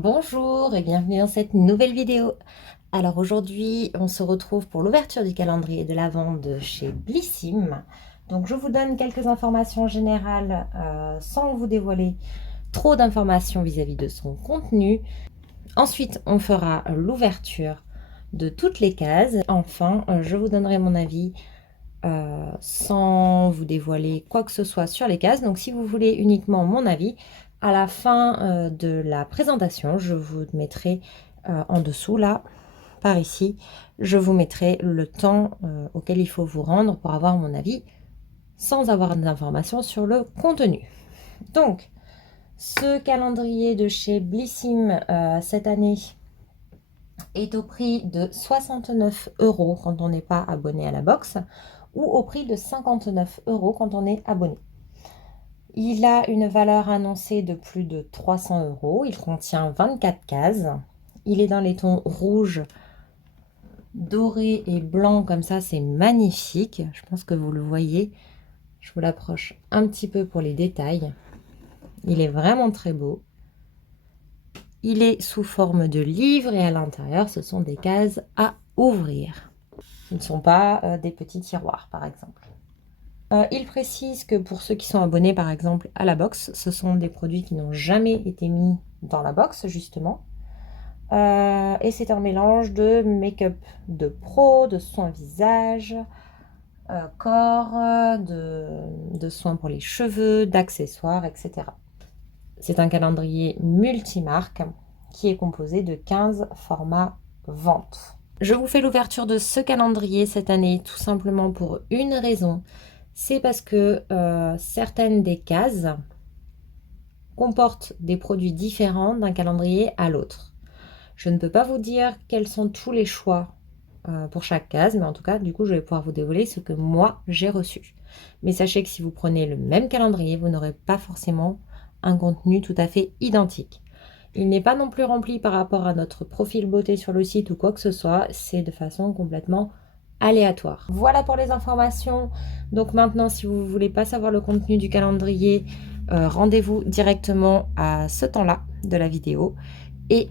Bonjour et bienvenue dans cette nouvelle vidéo. Alors aujourd'hui, on se retrouve pour l'ouverture du calendrier de l'Avent de chez Blissim. Donc je vous donne quelques informations générales sans vous dévoiler trop d'informations vis-à-vis de son contenu. Ensuite, on fera l'ouverture de toutes les cases. Enfin, je vous donnerai mon avis sans vous dévoiler quoi que ce soit sur les cases. Donc si vous voulez uniquement mon avis, à la fin de la présentation, je vous mettrai en dessous là, par ici, je vous mettrai le temps auquel il faut vous rendre pour avoir mon avis sans avoir d'informations sur le contenu. Donc, ce calendrier de chez Blissim cette année est au prix de 69 € quand on n'est pas abonné à la box ou au prix de 59 € quand on est abonné. Il a une valeur annoncée de plus de 300 €. Il contient 24 cases. Il est dans les tons rouge, doré et blanc comme ça, c'est magnifique. Je pense que vous le voyez. Je vous l'approche un petit peu pour les détails. Il est vraiment très beau. Il est sous forme de livre et à l'intérieur, ce sont des cases à ouvrir. Ce ne sont pas des petits tiroirs, par exemple. Il précise que pour ceux qui sont abonnés, par exemple, à la box, ce sont des produits qui n'ont jamais été mis dans la box, justement. Et c'est un mélange de make-up de pro, de soins visage, corps, de soins pour les cheveux, d'accessoires, etc. C'est un calendrier multimarque qui est composé de 15 formats vente. Je vous fais l'ouverture de ce calendrier cette année tout simplement pour une raison. C'est parce que certaines des cases comportent des produits différents d'un calendrier à l'autre. Je ne peux pas vous dire quels sont tous les choix pour chaque case, mais en tout cas, du coup, je vais pouvoir vous dévoiler ce que moi, j'ai reçu. Mais sachez que si vous prenez le même calendrier, vous n'aurez pas forcément un contenu tout à fait identique. Il n'est pas non plus rempli par rapport à notre profil beauté sur le site ou quoi que ce soit, c'est de façon complètement aléatoire. Voilà pour les informations. Donc maintenant, si vous ne voulez pas savoir le contenu du calendrier, rendez-vous directement à ce temps-là de la vidéo. Et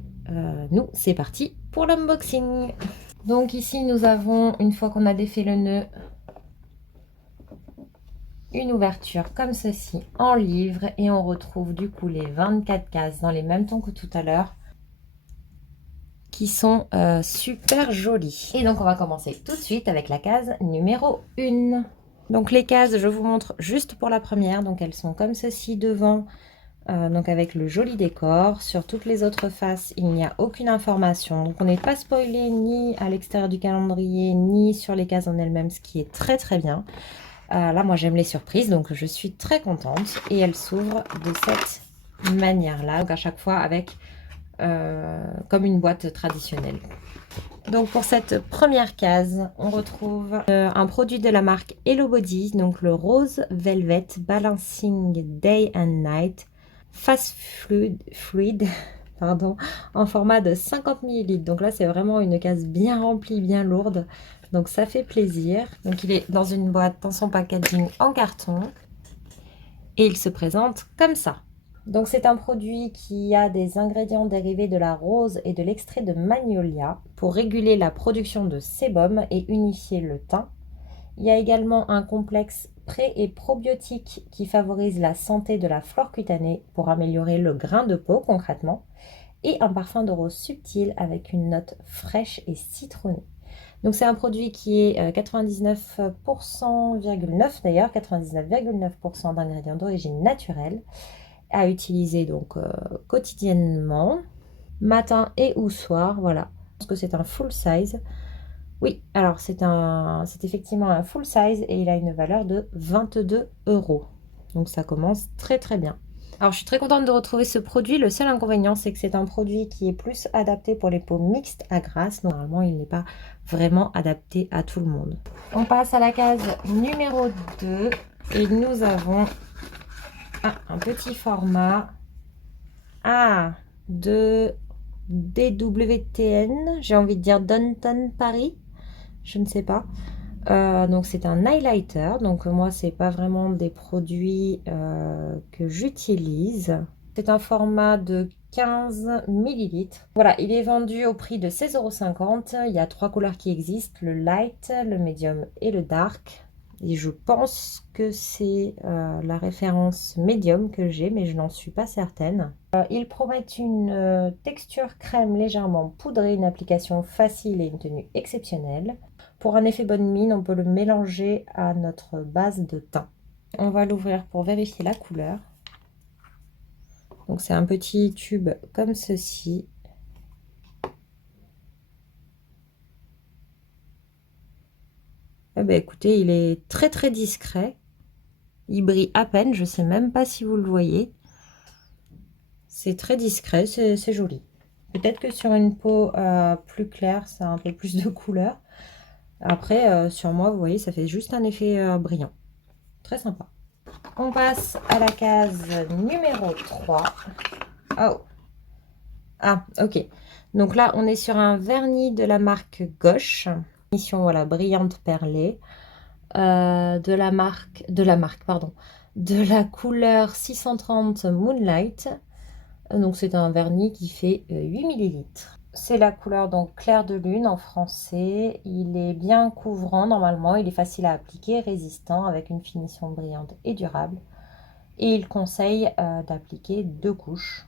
nous, c'est parti pour l'unboxing. Donc ici, nous avons, une fois qu'on a défait le nœud, une ouverture comme ceci en livre. Et on retrouve du coup les 24 cases dans les mêmes tons que tout à l'heure, qui sont super jolies. Et donc on va commencer tout de suite avec la case numéro 1. Donc les cases, je vous montre juste pour la première. Donc elles sont comme ceci devant, donc avec le joli décor. Sur toutes les autres faces, il n'y a aucune information. Donc on n'est pas spoilé ni à l'extérieur du calendrier, ni sur les cases en elles-mêmes, ce qui est très très bien. Là, moi j'aime les surprises, donc je suis très contente. Et elle s'ouvre de cette manière-là, donc à chaque fois avec comme une boîte traditionnelle. Donc pour cette première case, on retrouve un produit de la marque Hello Body, donc le Rose Velvet Balancing Day and Night Fast Fluid, pardon, en format de 50 ml. Donc là, c'est vraiment une case bien remplie, bien lourde. Donc ça fait plaisir. Donc il est dans une boîte, dans son packaging en carton. Et il se présente comme ça. Donc c'est un produit qui a des ingrédients dérivés de la rose et de l'extrait de magnolia pour réguler la production de sébum et unifier le teint. Il y a également un complexe pré- et probiotique qui favorise la santé de la flore cutanée pour améliorer le grain de peau concrètement. Et un parfum de rose subtil avec une note fraîche et citronnée. Donc c'est un produit qui est 99,9% d'ailleurs, 99,9% d'ingrédients d'origine naturelle, à utiliser donc quotidiennement, matin et ou soir, voilà. Je pense que c'est un full size. Oui, alors c'est effectivement un full size et il a une valeur de 22 €. Donc ça commence très très bien. Alors je suis très contente de retrouver ce produit. Le seul inconvénient, c'est que c'est un produit qui est plus adapté pour les peaux mixtes à grasses. Normalement, il n'est pas vraiment adapté à tout le monde. On passe à la case numéro 2 et nous avons un petit format de DWTN, j'ai envie de dire Downton Paris, je ne sais pas. Donc c'est un highlighter, donc moi c'est pas vraiment des produits que j'utilise. C'est un format de 15 millilitres. Voilà, il est vendu au prix de 16,50 €. Il y a 3 couleurs qui existent, le light, le medium et le dark. Et je pense que c'est la référence médium que j'ai, mais je n'en suis pas certaine. Ils promettent une texture crème légèrement poudrée, une application facile et une tenue exceptionnelle. Pour un effet bonne mine, on peut le mélanger à notre base de teint. On va l'ouvrir pour vérifier la couleur. Donc c'est un petit tube comme ceci. Eh ben, écoutez, il est très très discret. Il brille à peine, je ne sais même pas si vous le voyez. C'est très discret, c'est joli. Peut-être que sur une peau plus claire, ça a un peu plus de couleur. Après, sur moi, vous voyez, ça fait juste un effet brillant. Très sympa. On passe à la case numéro 3. Oh. Ah, ok. Donc là, on est sur un vernis de la marque Gauche. Mission, voilà, brillante perlée. De la couleur 630 Moonlight. Donc c'est un vernis qui fait 8 millilitres. C'est la couleur donc clair de lune en français. Il est bien couvrant normalement, il est facile à appliquer, résistant avec une finition brillante et durable. Et il conseille d'appliquer 2 couches.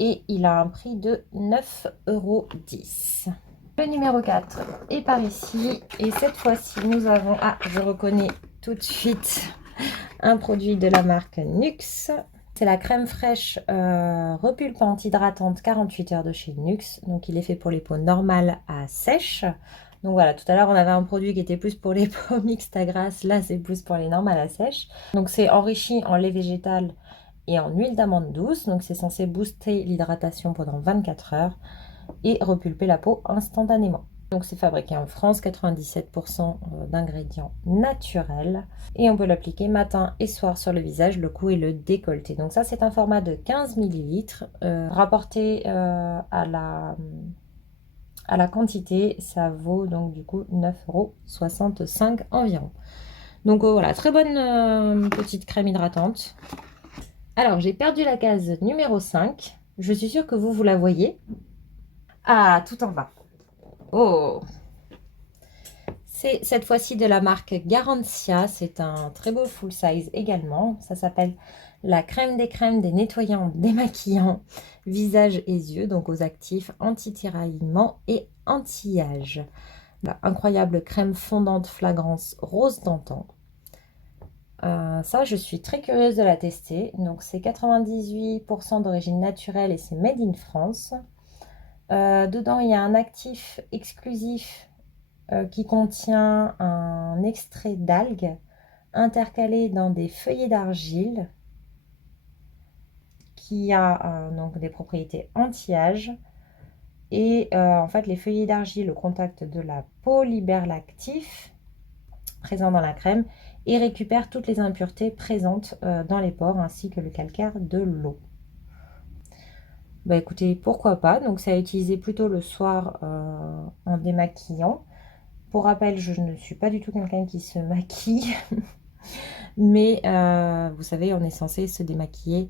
Et il a un prix de 9,10 €. Le numéro 4 est par ici. Et cette fois-ci, nous avons... Ah, je reconnais tout de suite un produit de la marque Nuxe. C'est la crème fraîche repulpante hydratante 48 heures de chez Nuxe. Donc, il est fait pour les peaux normales à sèches. Donc voilà, tout à l'heure, on avait un produit qui était plus pour les peaux mixtes à grasse. Là, c'est plus pour les normales à sèches. Donc, c'est enrichi en lait végétal et en huile d'amande douce. Donc, c'est censé booster l'hydratation pendant 24 heures et repulper la peau instantanément. Donc, c'est fabriqué en France, 97% d'ingrédients naturels. Et on peut l'appliquer matin et soir sur le visage, le cou et le décolleté. Donc ça, c'est un format de 15 millilitres. Rapporté à la quantité, ça vaut donc du coup 9,65 € environ. Donc voilà, très bonne petite crème hydratante. Alors, j'ai perdu la case numéro 5. Je suis sûre que vous la voyez. Ah, tout en bas. Oh! C'est cette fois-ci de la marque Garantia. C'est un très beau full size également. Ça s'appelle la crème des crèmes des nettoyants démaquillants visage et yeux. Donc aux actifs anti-tiraillement et anti-âge. Incroyable crème fondante flagrance rose d'antan. Ça, je suis très curieuse de la tester. Donc c'est 98% d'origine naturelle et c'est made in France. Dedans, il y a un actif exclusif qui contient un extrait d'algues intercalé dans des feuillets d'argile qui a donc des propriétés anti-âge. Et en fait, les feuillets d'argile au contact de la peau libèrent l'actif présent dans la crème et récupèrent toutes les impuretés présentes dans les pores ainsi que le calcaire de l'eau. Bah écoutez, pourquoi pas. Donc c'est à utiliser plutôt le soir en démaquillant. Pour rappel, je ne suis pas du tout quelqu'un qui se maquille, mais vous savez, on est censé se démaquiller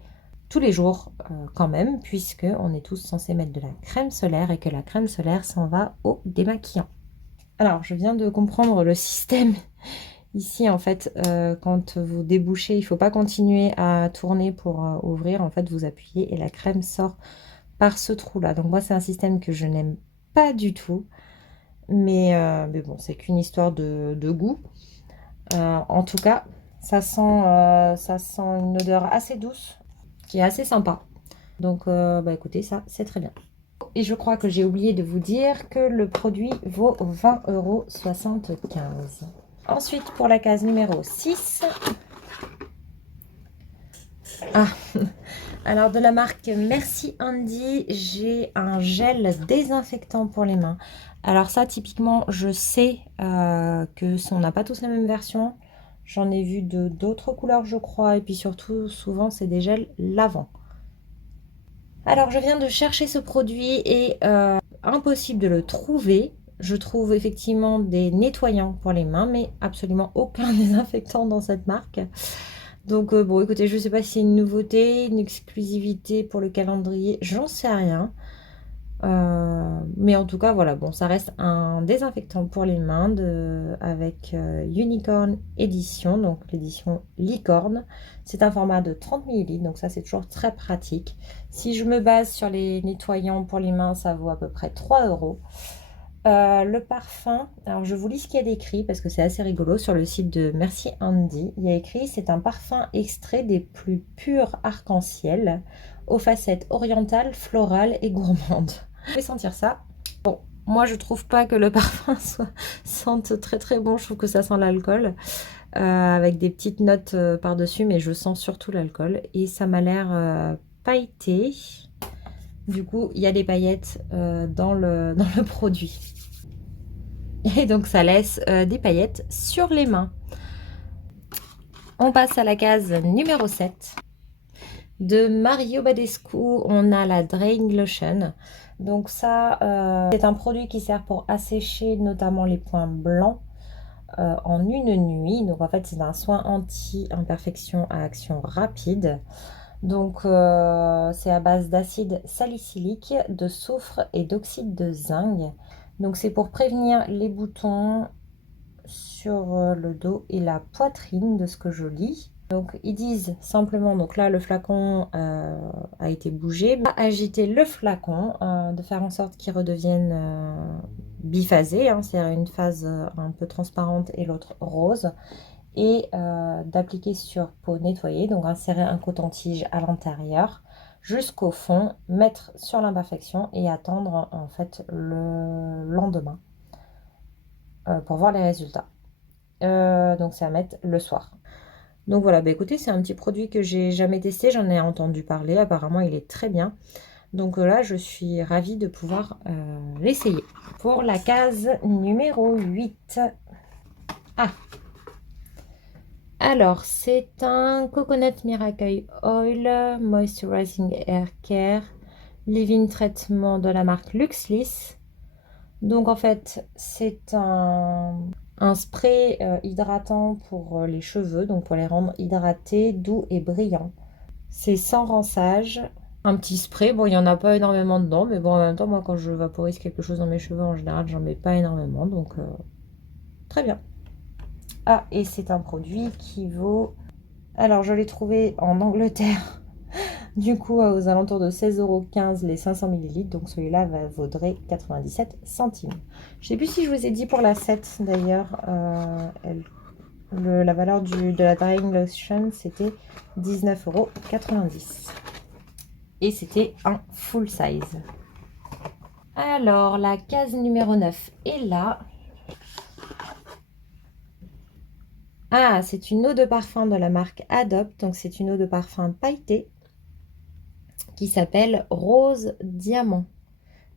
tous les jours quand même, puisqu'on est tous censés mettre de la crème solaire et que la crème solaire s'en va au démaquillant. Alors, je viens de comprendre le système. Ici, en fait, quand vous débouchez, il ne faut pas continuer à tourner pour ouvrir. En fait, vous appuyez et la crème sort par ce trou-là. Donc moi, c'est un système que je n'aime pas du tout. Mais bon, c'est qu'une histoire de goût. En tout cas, ça sent une odeur assez douce, qui est assez sympa. Donc, bah écoutez, ça, c'est très bien. Et je crois que j'ai oublié de vous dire que le produit vaut 20,75 €. Ensuite, pour la case numéro 6. Ah, alors de la marque Merci Handy, j'ai un gel désinfectant pour les mains. Alors ça, typiquement, je sais que on n'a pas tous la même version. J'en ai vu de d'autres couleurs, je crois. Et puis surtout, souvent, c'est des gels lavants. Alors, je viens de chercher ce produit et impossible de le trouver. Je trouve effectivement des nettoyants pour les mains, mais absolument aucun désinfectant dans cette marque. Donc bon, écoutez, je sais pas si c'est une nouveauté, une exclusivité pour le calendrier, j'en sais rien. Mais en tout cas, voilà, bon, ça reste un désinfectant pour les mains avec Unicorn Edition, donc l'édition licorne. C'est un format de 30 ml, donc ça c'est toujours très pratique. Si je me base sur les nettoyants pour les mains, ça vaut à peu près 3 euros. Le parfum, alors je vous lis ce qu'il y a d'écrit parce que c'est assez rigolo sur le site de Merci Andy. Il y a écrit: c'est un parfum extrait des plus purs arc-en-ciel aux facettes orientales, florales et gourmandes. Je vais sentir ça. Bon, moi je trouve pas que le parfum sente très très bon, je trouve que ça sent l'alcool avec des petites notes par-dessus, mais je sens surtout l'alcool et ça m'a l'air pailleté. Du coup, il y a des paillettes dans le produit. Et donc ça laisse des paillettes sur les mains. On passe à la case numéro 7. De Mario Badescu, on a la Drying Lotion. Donc ça, c'est un produit qui sert pour assécher notamment les points blancs en une nuit. Donc en fait, c'est un soin anti-imperfection à action rapide. Donc c'est à base d'acide salicylique, de soufre et d'oxyde de zinc. Donc c'est pour prévenir les boutons sur le dos et la poitrine de ce que je lis. Donc ils disent simplement, donc là le flacon a été bougé, agiter le flacon, de faire en sorte qu'il redevienne biphasé, hein, c'est-à-dire une phase un peu transparente et l'autre rose, et d'appliquer sur peau nettoyée, donc insérer un coton-tige à l'intérieur jusqu'au fond, mettre sur l'imperfection et attendre en fait le lendemain pour voir les résultats. Donc c'est à mettre le soir. Donc voilà, bah écoutez, c'est un petit produit que j'ai jamais testé, j'en ai entendu parler, apparemment il est très bien. Donc là, je suis ravie de pouvoir l'essayer. Pour la case numéro 8. Ah, alors c'est un Coconut Miracle Oil Moisturizing Hair Care Leave-in Traitement de la marque Luxlis. Donc en fait, c'est un spray hydratant pour les cheveux, donc pour les rendre hydratés, doux et brillants. C'est sans rinçage. Un petit spray, bon, il n'y en a pas énormément dedans, mais bon, en même temps, moi, quand je vaporise quelque chose dans mes cheveux, en général, j'en mets pas énormément, donc très bien. Ah, et c'est un produit qui vaut... Alors, je l'ai trouvé en Angleterre, du coup, aux alentours de 16,15 € les 500 ml, donc celui-là vaudrait 97 centimes. Je sais plus si je vous ai dit pour la 7, d'ailleurs, la valeur de la Drying Lotion, c'était 19,90 €. Et c'était un full size. Alors, la case numéro 9 est là. Ah, c'est une eau de parfum de la marque Adopt. Donc, c'est une eau de parfum pailletée qui s'appelle Rose Diamant.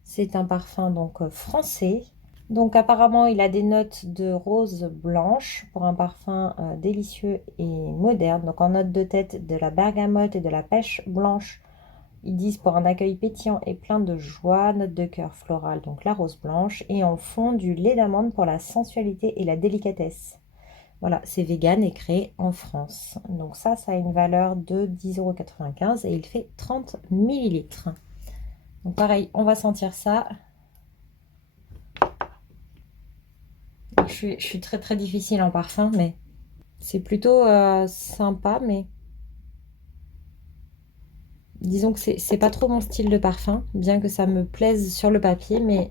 C'est un parfum donc français. Donc, apparemment, il a des notes de rose blanche pour un parfum délicieux et moderne. Donc, en note de tête, de la bergamote et de la pêche blanche. Ils disent pour un accueil pétillant et plein de joie, note de cœur florale, donc la rose blanche, et en fond du lait d'amande pour la sensualité et la délicatesse. Voilà, c'est vegan et créé en France. Donc ça a une valeur de 10,95 € et il fait 30 ml. Donc pareil, on va sentir ça. Je suis très très difficile en parfum, mais c'est plutôt sympa, mais... Disons que c'est pas trop mon style de parfum, bien que ça me plaise sur le papier, mais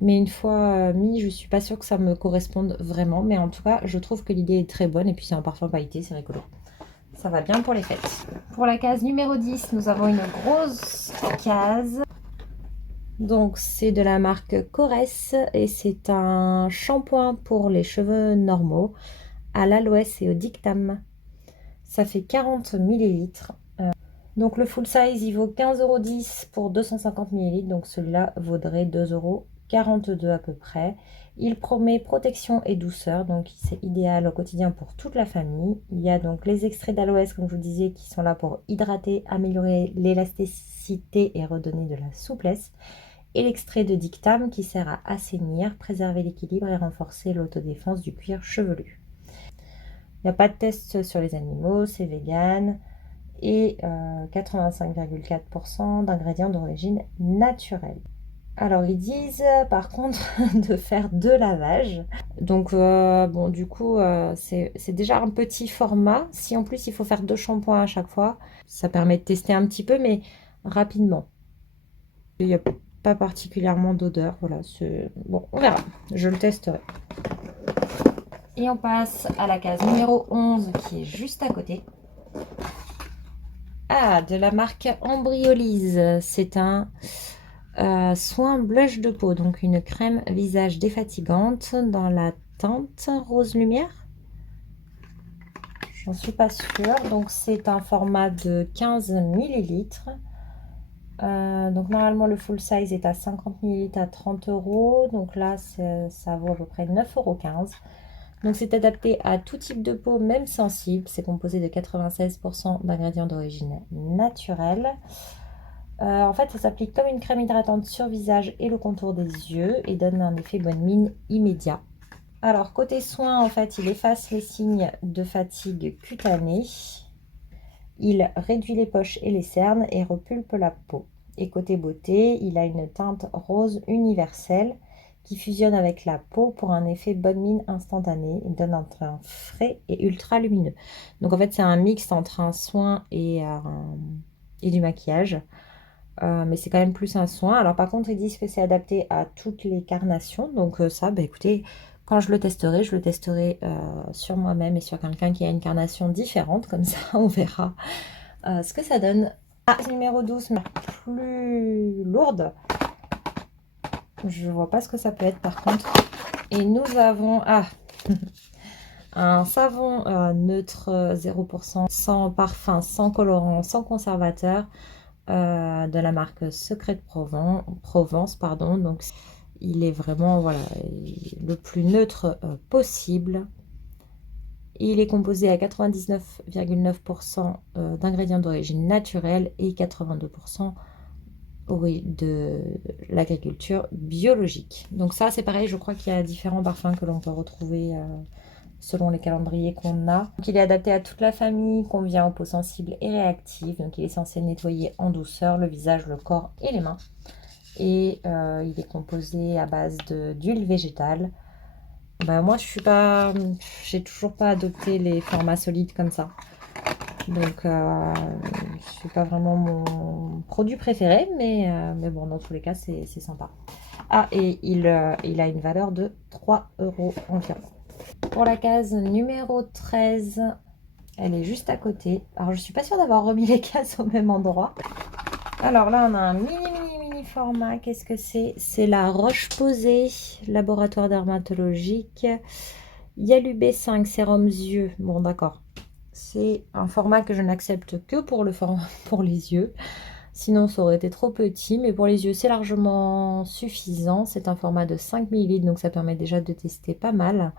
une fois mis, je suis pas sûre que ça me corresponde vraiment. Mais en tout cas, je trouve que l'idée est très bonne. Et puis c'est un parfum pailleté, c'est rigolo. Ça va bien pour les fêtes. Pour la case numéro 10, nous avons une grosse case. Donc c'est de la marque Corès et c'est un shampoing pour les cheveux normaux à l'aloès et au dictame. Ça fait 40 ml. Donc le full size, il vaut 15,10 € pour 250 ml. Donc celui-là vaudrait 2,42 € à peu près. Il promet protection et douceur, donc c'est idéal au quotidien pour toute la famille. Il y a donc les extraits d'aloès, comme je vous disais, qui sont là pour hydrater, améliorer l'élasticité et redonner de la souplesse. Et l'extrait de dictame qui sert à assainir, préserver l'équilibre et renforcer l'autodéfense du cuir chevelu. Il n'y a pas de test sur les animaux, c'est vegan. Et 85,4% d'ingrédients d'origine naturelle. Alors ils disent par contre de faire 2 lavages. Donc bon du coup c'est déjà un petit format. Si en plus il faut faire 2 shampoings à chaque fois, ça permet de tester un petit peu mais rapidement. Il n'y a pas particulièrement d'odeur. Voilà, bon, on verra. Je le testerai. Et on passe à la case numéro 11 qui est juste à côté. Ah, de la marque Embryolise. C'est un soin blush de peau, donc une crème visage défatigante dans la teinte rose lumière. J'en suis pas sûre. Donc c'est un format de 15 millilitres. Donc normalement le full size est à 50 millilitres à 30 euros. Donc là ça vaut à peu près 9,15 €. Donc c'est adapté à tout type de peau, même sensible. C'est composé de 96% d'ingrédients d'origine naturelle. En fait, ça s'applique comme une crème hydratante sur visage et le contour des yeux et donne un effet bonne mine immédiat. Alors, côté soins, en fait, il efface les signes de fatigue cutanée. Il réduit les poches et les cernes et repulpe la peau. Et côté beauté, il a une teinte rose universelle qui fusionne avec la peau pour un effet bonne mine instantané. Il donne un teint frais et ultra lumineux. Donc, en fait, c'est un mix entre un soin et du maquillage. Mais c'est quand même plus un soin. Alors par contre, ils disent que c'est adapté à toutes les carnations. Donc ça, bah, écoutez, quand je le testerai sur moi-même et sur quelqu'un qui a une carnation différente. Comme ça, on verra ce que ça donne. Ah, numéro 12, mais plus lourde. Je vois pas ce que ça peut être par contre. Et nous avons un savon neutre 0%, sans parfum, sans colorant, sans conservateur. De la marque Secret de Provence, pardon. Donc il est vraiment voilà, le plus neutre possible. Il est composé à 99,9% d'ingrédients d'origine naturelle et 82% de l'agriculture biologique. Donc ça c'est pareil, je crois qu'il y a différents parfums que l'on peut retrouver selon les calendriers qu'on a. Donc, il est adapté à toute la famille, convient aux peaux sensibles et réactives. Donc il est censé nettoyer en douceur le visage, le corps et les mains. Et il est composé à base d'huile végétale. Bah, moi, j'ai toujours pas adopté les formats solides comme ça. Donc, c'est pas vraiment mon produit préféré, mais bon, dans tous les cas, c'est sympa. Ah, et il a une valeur de 3 € environ. Pour la case numéro 13, elle est juste à côté. Alors, je suis pas sûre d'avoir remis les cases au même endroit. Alors là, on a un mini format. Qu'est-ce que c'est? C'est la Roche-Posay, laboratoire dermatologique. Yalu B5 sérum yeux. Bon, d'accord. C'est un format que je n'accepte que pour le format pour les yeux. Sinon, ça aurait été trop petit. Mais pour les yeux, c'est largement suffisant. C'est un format de 5 ml, donc ça permet déjà de tester pas mal.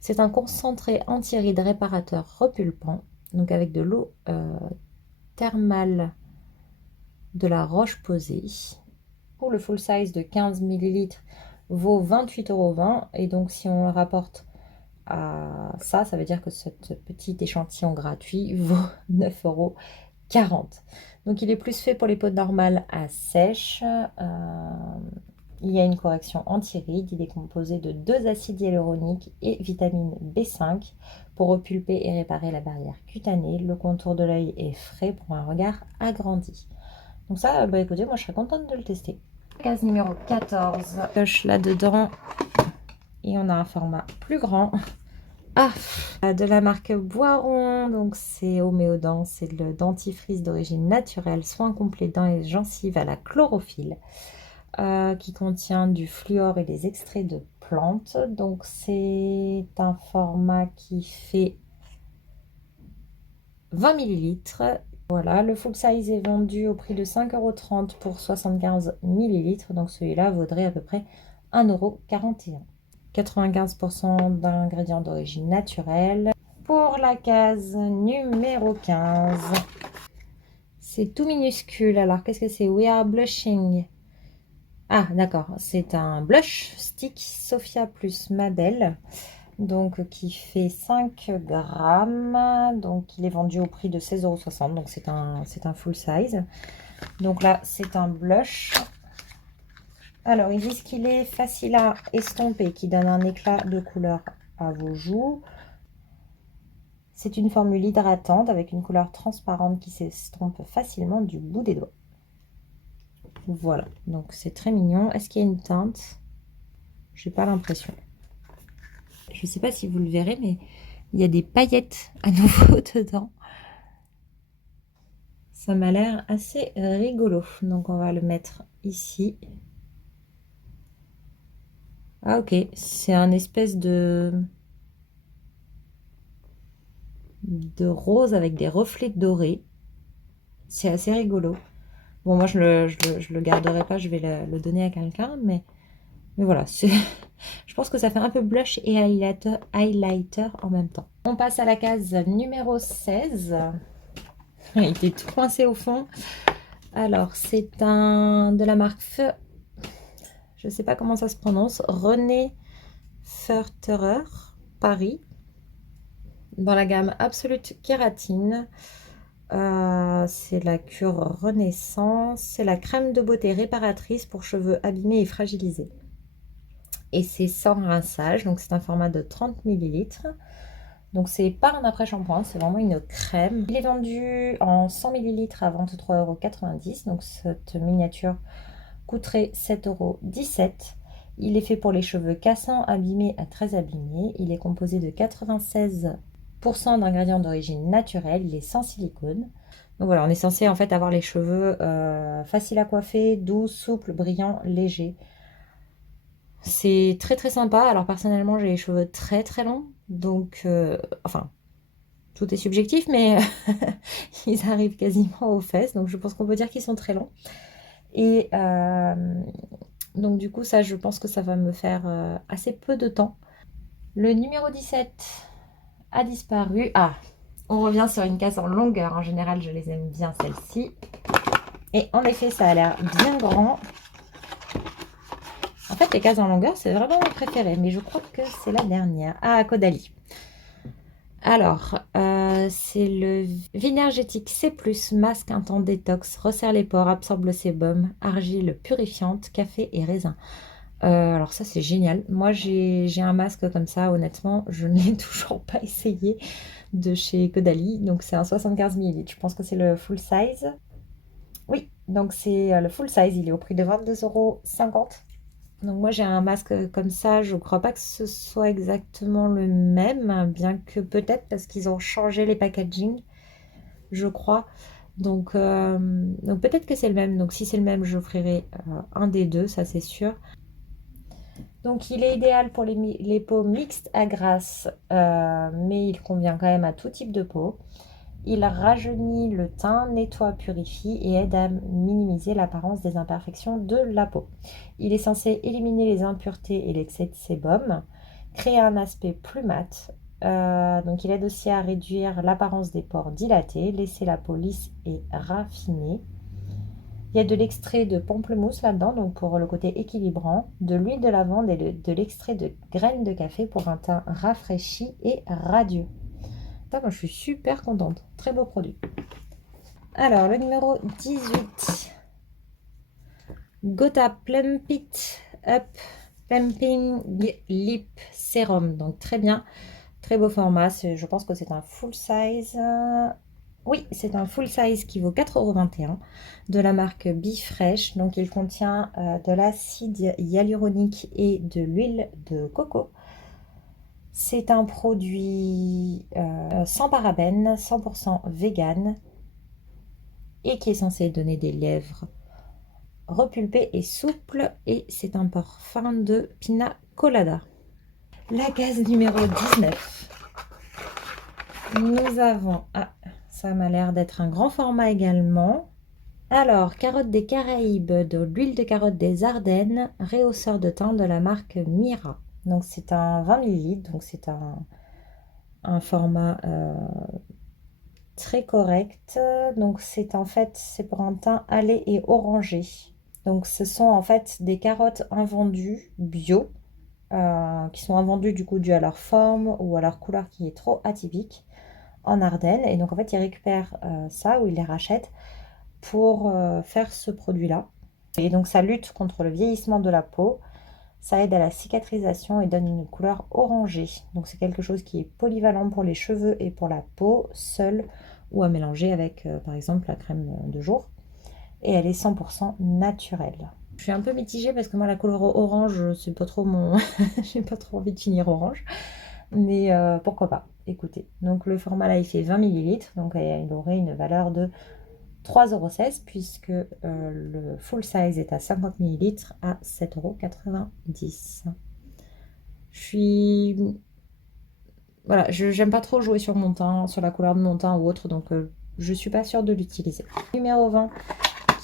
C'est un concentré anti-rides réparateur repulpant. Donc avec de l'eau thermale de la Roche-Posay. Pour le full size de 15 ml vaut 28,20 €. Et donc si on le rapporte à ça, ça veut dire que ce petit échantillon gratuit vaut 9,40 €. Donc il est plus fait pour les peaux normales à sèche. Il y a une correction anti-rides. Il est composé de 2 acides hyaluroniques et vitamine B5 pour repulper et réparer la barrière cutanée. Le contour de l'œil est frais pour un regard agrandi. Donc ça, bah écoutez, moi je serais contente de le tester. Case numéro 14. Coche là-dedans. Et on a un format plus grand. Ah, de la marque Boiron. Donc c'est Homéodent. C'est le dentifrice d'origine naturelle. Soin complet dents et gencives à la chlorophylle. Qui contient du fluor et des extraits de plantes. Donc c'est un format qui fait 20 ml. Voilà, le full size est vendu au prix de 5,30 € pour 75 ml. Donc celui-là vaudrait à peu près 1,41 €. 95% d'ingrédients d'origine naturelle. Pour la case numéro 15, c'est tout minuscule. Alors qu'est-ce que c'est? We are blushing. Ah, d'accord, c'est un blush stick Sophia plus Mabel. donc qui fait 5 grammes. Donc il est vendu au prix de 16,60 €. Donc c'est un full size. Donc là, c'est un blush. Alors, ils disent qu'il est facile à estomper, qui donne un éclat de couleur à vos joues. C'est une formule hydratante avec une couleur transparente qui s'estompe facilement du bout des doigts. Voilà, donc c'est très mignon. Est-ce qu'il y a une teinte? J'ai pas l'impression. Je ne sais pas si vous le verrez, mais il y a des paillettes à nouveau dedans. Ça m'a l'air assez rigolo. Donc on va le mettre ici. Ah ok, c'est un espèce de rose avec des reflets dorés. C'est assez rigolo. Bon, moi, je le garderai pas, je vais le donner à quelqu'un, mais voilà, je pense que ça fait un peu blush et highlighter en même temps. On passe à la case numéro 16. Il était tout coincé au fond. Alors, c'est de la marque Feu. Je ne sais pas comment ça se prononce. René Ferterer, Paris. Dans la gamme Absolute Kératine. C'est la cure Renaissance. C'est la crème de beauté réparatrice pour cheveux abîmés et fragilisés. Et c'est sans rinçage. Donc, c'est un format de 30 ml. Donc, c'est pas un après-shampoing. C'est vraiment une crème. Il est vendu en 100 ml à 23,90 €. Donc, cette miniature coûterait 7,17 €. Il est fait pour les cheveux cassants, abîmés à très abîmés. Il est composé de 96% d'ingrédients d'origine naturelle. Il est sans silicone. Donc voilà, on est censé en fait avoir les cheveux faciles à coiffer, doux, souples, brillants, légers. C'est très très sympa. Alors personnellement, j'ai les cheveux très très longs. Donc, enfin, tout est subjectif, mais ils arrivent quasiment aux fesses. Donc je pense qu'on peut dire qu'ils sont très longs. Et donc du coup, ça, je pense que ça va me faire assez peu de temps. Le numéro 17 a disparu. Ah, on revient sur une case en longueur. En général, je les aime bien, celles-ci. Et en effet, ça a l'air bien grand. En fait, les cases en longueur, c'est vraiment mon préféré. Mais je crois que c'est la dernière. Ah, Caudalie. Alors, c'est le Vinergétique C+, masque un temps détox, resserre les pores, absorbe le sébum, argile purifiante, café et raisin. Alors ça, c'est génial. Moi, j'ai un masque comme ça, honnêtement, je ne l'ai toujours pas essayé de chez Caudalie. Donc, c'est un 75 ml. Je pense que c'est le full size. Oui, donc c'est le full size. Il est au prix de 22,50 €. Donc moi j'ai un masque comme ça, je ne crois pas que ce soit exactement le même, bien que peut-être parce qu'ils ont changé les packaging, je crois. Donc peut-être que c'est le même. Donc si c'est le même, j'offrirai un des deux, ça c'est sûr. Donc il est idéal pour les peaux mixtes à grasse, mais il convient quand même à tout type de peau. Il rajeunit le teint, nettoie, purifie et aide à minimiser l'apparence des imperfections de la peau. Il est censé éliminer les impuretés et l'excès de sébum, créer un aspect plus mat. Donc il aide aussi à réduire l'apparence des pores dilatés, laisser la peau lisse et raffinée. Il y a de l'extrait de pamplemousse là-dedans, donc pour le côté équilibrant, de l'huile de lavande et de l'extrait de graines de café pour un teint rafraîchi et radieux. Moi, je suis super contente. Très beau produit. Alors, le numéro 18. Gota Plumpit Up Plumping Lip Serum. Donc, très bien. Très beau format. Je pense que c'est un full size. Oui, c'est un full size qui vaut 4,21 € de la marque Bifresh. Donc, il contient de l'acide hyaluronique et de l'huile de coco. C'est un produit sans parabènes, 100% vegan et qui est censé donner des lèvres repulpées et souples. Et c'est un parfum de Pina Colada. La case numéro 19. Nous avons... Ah, ça m'a l'air d'être un grand format également. Alors, carotte des Caraïbes, de l'huile de carotte des Ardennes, réhausseur de teint de la marque Mira. Donc c'est un 20 ml, donc c'est un format très correct. Donc c'est en fait, c'est pour un teint hâlé et orangé. Donc ce sont en fait des carottes invendues bio qui sont invendus du coup dû à leur forme ou à leur couleur qui est trop atypique en Ardennes. Et donc en fait, ils récupèrent ça ou ils les rachètent pour faire ce produit-là. Et donc ça lutte contre le vieillissement de la peau, ça aide à la cicatrisation et donne une couleur orangée. Donc c'est quelque chose qui est polyvalent pour les cheveux et pour la peau, seule ou à mélanger avec par exemple la crème de jour. Et elle est 100% naturelle. Je suis un peu mitigée parce que moi la couleur orange, c'est pas trop mon... j'ai pas trop envie de finir orange. Mais pourquoi pas, écoutez. Donc le format là il fait 20 ml, donc il aurait une valeur de 3,16 € puisque le full size est à 50 ml à 7,90 €. Je suis... Voilà, j'aime pas trop jouer sur mon teint, sur la couleur de mon teint ou autre, donc je suis pas sûre de l'utiliser. Numéro 20,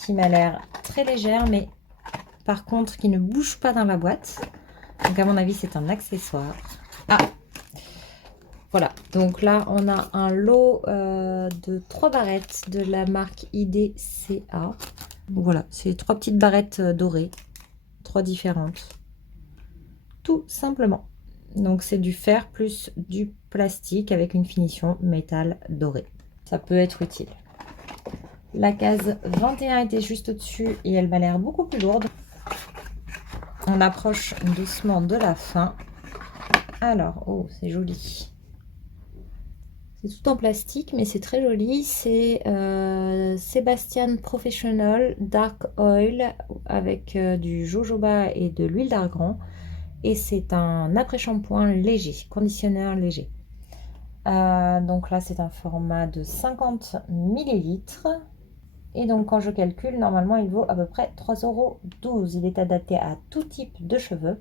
qui m'a l'air très légère, mais par contre qui ne bouge pas dans la boîte. Donc à mon avis, c'est un accessoire. Ah, voilà, donc là on a un lot de 3 barrettes de la marque IDCA. Voilà, c'est 3 petites barrettes dorées, 3 différentes, tout simplement. Donc c'est du fer plus du plastique avec une finition métal doré. Ça peut être utile. La case 21 était juste au-dessus et elle m'a l'air beaucoup plus lourde. On approche doucement de la fin. Alors, oh, c'est joli. C'est tout en plastique, mais c'est très joli. C'est Sébastien Professional Dark Oil avec du jojoba et de l'huile d'argan. Et c'est un après-shampoing léger, conditionneur léger. Donc là, c'est un format de 50 ml. Et donc, quand je calcule, normalement, il vaut à peu près 3,12 €. Il est adapté à tout type de cheveux.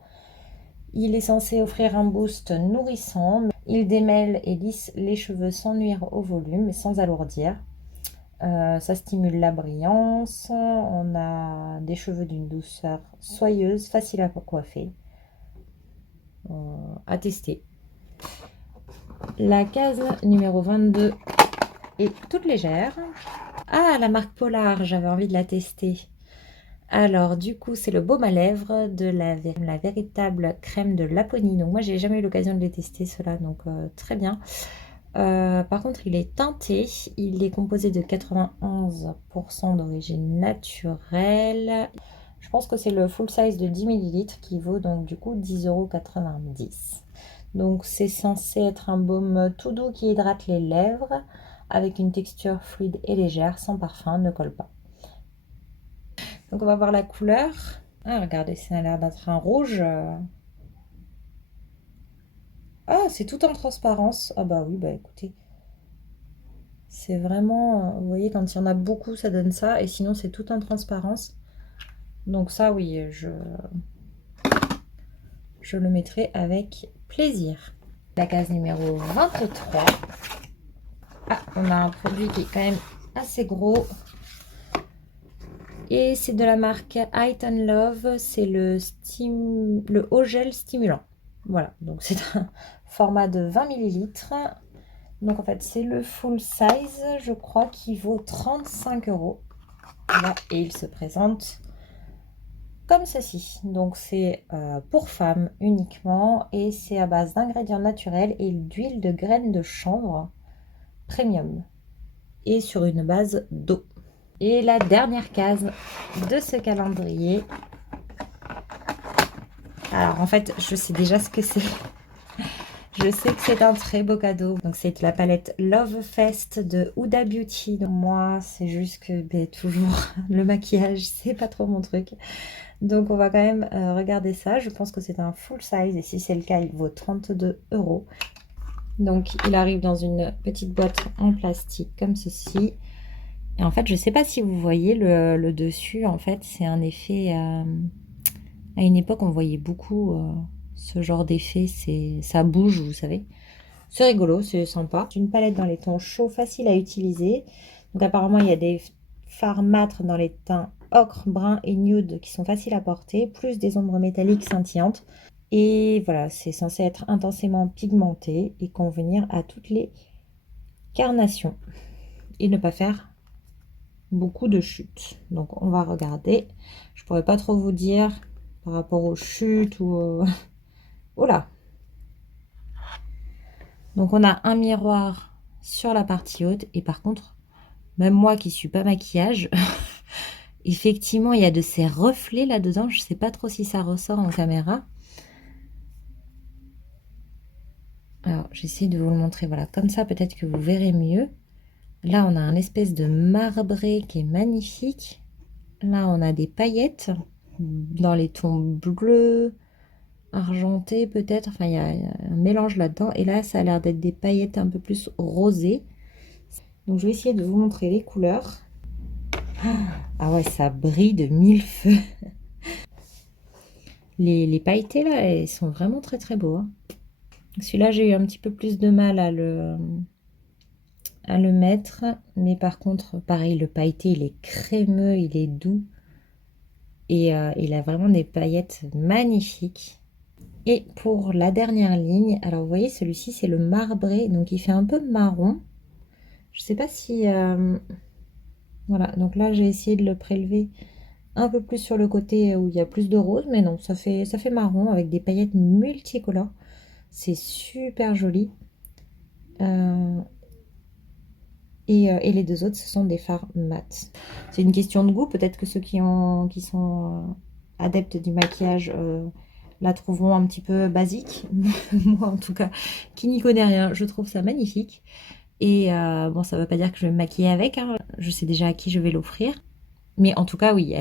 Il est censé offrir un boost nourrissant. Il démêle et lisse les cheveux sans nuire au volume et sans alourdir. Ça stimule la brillance. On a des cheveux d'une douceur soyeuse, facile à coiffer. À tester. La case numéro 22 est toute légère. Ah, la marque Polar, j'avais envie de la tester. Alors, du coup, c'est le baume à lèvres de la véritable crème de Laponie. Donc, moi, j'ai jamais eu l'occasion de les tester, ceux-là, donc très bien. Par contre, il est teinté. Il est composé de 91% d'origine naturelle. Je pense que c'est le full size de 10 ml qui vaut donc du coup 10,90 €. Donc, c'est censé être un baume tout doux qui hydrate les lèvres avec une texture fluide et légère, sans parfum, ne colle pas. Donc on va voir la couleur. Ah, regardez, ça a l'air d'être un rouge. Ah, c'est tout en transparence. Ah bah oui, bah écoutez. C'est vraiment... Vous voyez, quand il y en a beaucoup, ça donne ça. Et sinon, c'est tout en transparence. Donc ça, oui, je le mettrai avec plaisir. La case numéro 23. Ah, on a un produit qui est quand même assez gros. Et c'est de la marque Height and Love. C'est le eau gel stimulant. Voilà, donc c'est un format de 20 ml. Donc en fait, c'est le full size, je crois, qui vaut 35 €. Voilà, et il se présente comme ceci. Donc c'est pour femmes uniquement et c'est à base d'ingrédients naturels et d'huile de graines de chanvre premium et sur une base d'eau. Et la dernière case de ce calendrier. Alors en fait, je sais déjà ce que c'est. Je sais que c'est un très beau cadeau. Donc c'est la palette Love Fest de Huda Beauty. Donc moi, c'est juste que toujours le maquillage, c'est pas trop mon truc. Donc on va quand même regarder ça. Je pense que c'est un full size et si c'est le cas, il vaut 32 €. Donc il arrive dans une petite boîte en plastique comme ceci. Et en fait, je sais pas si vous voyez le dessus. En fait, c'est un effet... à une époque, on voyait beaucoup ce genre d'effet. Ça bouge, vous savez. C'est rigolo, c'est sympa. C'est une palette dans les tons chauds, facile à utiliser. Donc apparemment, il y a des fards mat dans les teints ocre, brun et nude qui sont faciles à porter, plus des ombres métalliques scintillantes. Et voilà, c'est censé être intensément pigmenté et convenir à toutes les carnations. Et ne pas faire beaucoup de chutes. Donc on va regarder. Je pourrais pas trop vous dire par rapport aux chutes ou Oh là! Donc on a un miroir sur la partie haute et par contre, même moi qui suis pas maquillage, effectivement il y a de ces reflets là-dedans. Je sais pas trop si ça ressort en caméra. Alors j'essaie de vous le montrer, voilà, comme ça peut-être que vous verrez mieux. Là on a un espèce de marbré qui est magnifique. Là on a des paillettes dans les tons bleus, argentés peut-être, enfin il y a un mélange là-dedans. Et là ça a l'air d'être des paillettes un peu plus rosées. Donc je vais essayer de vous montrer les couleurs. Ah ouais, ça brille de mille feux. Les pailletés là, elles sont vraiment très très beaux, hein. Celui-là, j'ai eu un petit peu plus de mal à le mettre. Mais par contre, pareil, le pailleté, il est crémeux, il est doux. Et il a vraiment des paillettes magnifiques. Et pour la dernière ligne, alors vous voyez, celui-ci, c'est le marbré. Donc, il fait un peu marron. Je sais pas si... voilà, donc là, j'ai essayé de le prélever un peu plus sur le côté où il y a plus de rose. Mais non, ça fait marron avec des paillettes multicolores. C'est super joli. Et les deux autres, ce sont des fards mat. C'est une question de goût. Peut-être que ceux qui sont adeptes du maquillage la trouveront un petit peu basique. Moi, en tout cas, qui n'y connais rien, je trouve ça magnifique. Et bon, ça ne veut pas dire que je vais me maquiller avec, hein. Je sais déjà à qui je vais l'offrir. Mais en tout cas, oui,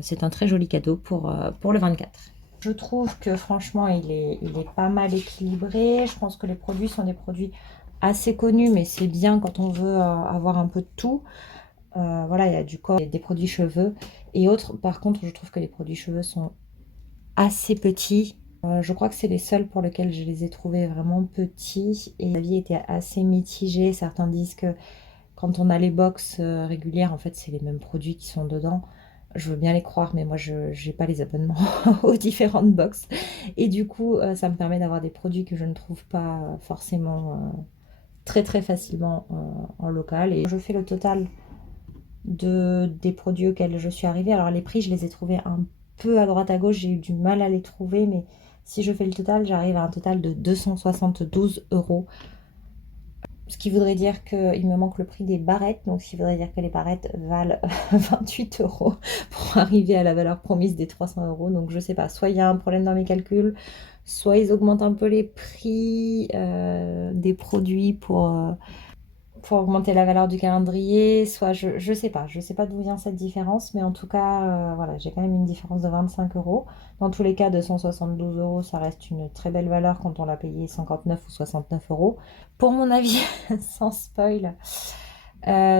c'est un très joli cadeau pour le 24. Je trouve que franchement, il est pas mal équilibré. Je pense que les produits sont des produits assez connus, mais c'est bien quand on veut avoir un peu de tout. Voilà, il y a du corps, des produits cheveux et autres. Par contre, je trouve que les produits cheveux sont assez petits. Je crois que c'est les seuls pour lesquels je les ai trouvés vraiment petits. Et la vie était assez mitigée. Certains disent que quand on a les box régulières, en fait, c'est les mêmes produits qui sont dedans. Je veux bien les croire, mais moi, je n'ai pas les abonnements aux différentes box. Et du coup, ça me permet d'avoir des produits que je ne trouve pas forcément très très facilement en local. Et je fais le total des produits auxquels je suis arrivée. Alors les prix, je les ai trouvés un peu à droite à gauche. J'ai eu du mal à les trouver, mais si je fais le total, j'arrive à un total de 272 €. Ce qui voudrait dire qu'il me manque le prix des barrettes. Donc, ce qui voudrait dire que les barrettes valent 28 € pour arriver à la valeur promise des 300 €. Donc, je sais pas. Soit il y a un problème dans mes calculs, soit ils augmentent un peu les prix des produits pour augmenter la valeur du calendrier. Soit je sais pas. Je sais pas d'où vient cette différence. Mais en tout cas, voilà, j'ai quand même une différence de 25 €. Dans tous les cas, 272 €, ça reste une très belle valeur quand on l'a payé 59 ou 69 €. Pour mon avis, sans spoil,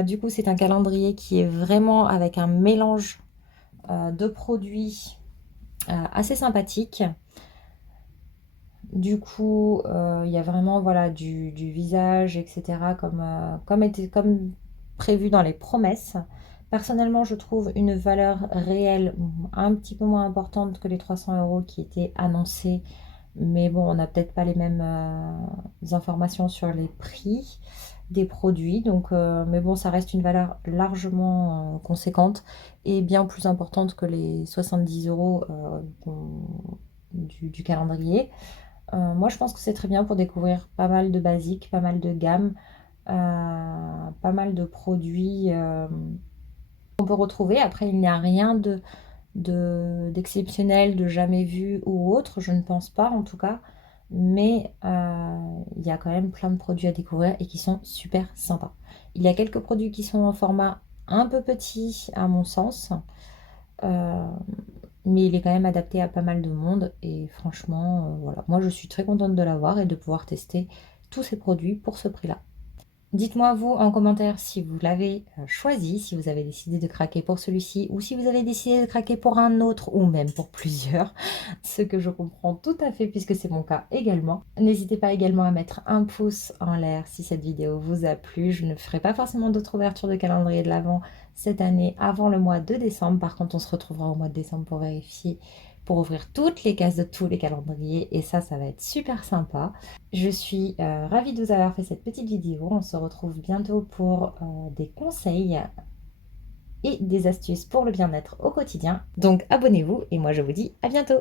du coup, c'est un calendrier qui est vraiment avec un mélange de produits assez sympathique. Du coup, il y a vraiment voilà, du visage, etc. comme prévu dans les promesses. Personnellement, je trouve une valeur réelle un petit peu moins importante que les 300 € qui étaient annoncés. Mais bon, on n'a peut-être pas les mêmes informations sur les prix des produits. Donc, mais bon, ça reste une valeur largement conséquente et bien plus importante que les 70 € du calendrier. Moi, je pense que c'est très bien pour découvrir pas mal de basiques, pas mal de gammes, pas mal de produits qu'on peut retrouver. Après, il n'y a rien d'exceptionnel, de jamais vu ou autre, je ne pense pas en tout cas. Mais il y a quand même plein de produits à découvrir et qui sont super sympas. Il y a quelques produits qui sont en format un peu petit à mon sens. Mais il est quand même adapté à pas mal de monde. Et franchement, voilà. Moi, je suis très contente de l'avoir et de pouvoir tester tous ces produits pour ce prix-là. Dites-moi vous en commentaire si vous l'avez choisi, si vous avez décidé de craquer pour celui-ci ou si vous avez décidé de craquer pour un autre ou même pour plusieurs, ce que je comprends tout à fait puisque c'est mon cas également. N'hésitez pas également à mettre un pouce en l'air si cette vidéo vous a plu. Je ne ferai pas forcément d'autres ouvertures de calendrier de l'Avent cette année avant le mois de décembre. Par contre, on se retrouvera au mois de décembre pour vérifier, pour ouvrir toutes les cases de tous les calendriers et ça va être super sympa. Je suis ravie de vous avoir fait cette petite vidéo. On se retrouve bientôt pour des conseils et des astuces pour le bien-être au quotidien. Donc abonnez-vous et moi je vous dis à bientôt.